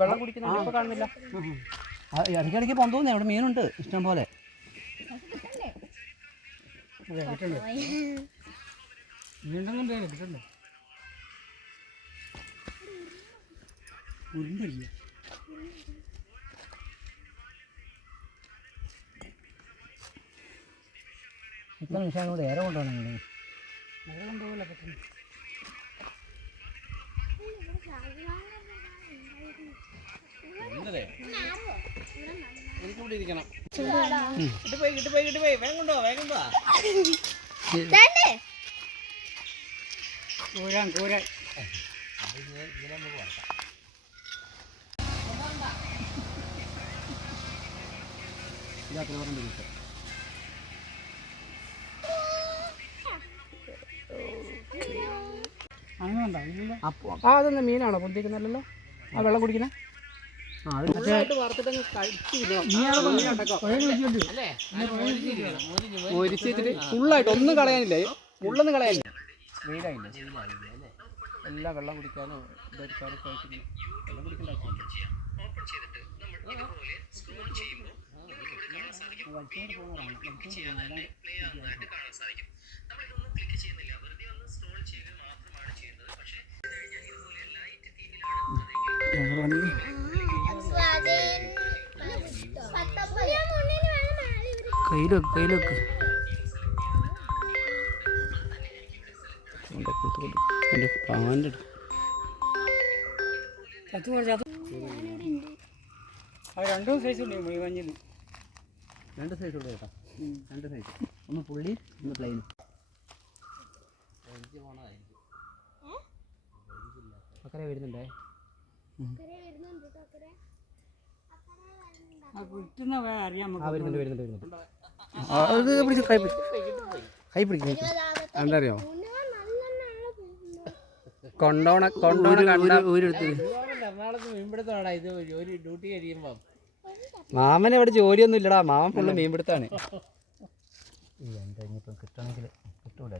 വെള്ളം കുടിക്കുന്നുണ്ട്, ഇപ്പൊ കാണുന്നില്ല. ഇടയ്ക്കിടയ്ക്ക് പൊന്തോന്നേ, അവിടെ മീനുണ്ട് ഇഷ്ടം പോലെ. ഇത്ര നിമിഷം കൂടെ ഏറെ കൊണ്ടുപോകണം. ഏറെ കൊണ്ടുപോകില്ല, പറ്റുന്നു. എനിക്കൂടെ ഇരിക്കണം. കൂരാൻ അതൊന്നും മീനാണോ പൊന്തിക്കുന്നല്ലോ? ആ വെള്ളം കുടിക്കുന്ന ഫുള്ളായിട്ട് ഒന്നും കളയാനില്ല, മുള്ളൊന്നും കളയാനില്ല. വെയിലായില്ല, എല്ലാം വെള്ളം കുടിക്കാനോ ധരിക്കാനൊക്കെ ആയിട്ട് വെള്ളം കുടിക്കേണ്ട ആവശ്യമില്ല. കയ്യിലൊക്കെ എൻ്റെ പാൻ്റെ രണ്ടു സൈസ് ഉണ്ട് മഞ്ഞിൽ. രണ്ട് സൈസ് ഉണ്ട് കേട്ടോ, രണ്ട് സൈസ്. ഒന്ന് പുള്ളി, ഒന്ന് പ്ലെയിൻ. അക്കരെ വരുന്നുണ്ടേ. കൈ പിടിക്കും. എന്താ അറിയോ, മാമന് ഇവിടെ ജോലിയൊന്നും ഇല്ലടാ, മാമൻ ഫുള്ള് മീൻപിടുത്താണ്. എന്താ ഇനിയിപ്പം കിട്ടണമെങ്കിൽ കിട്ടൂല.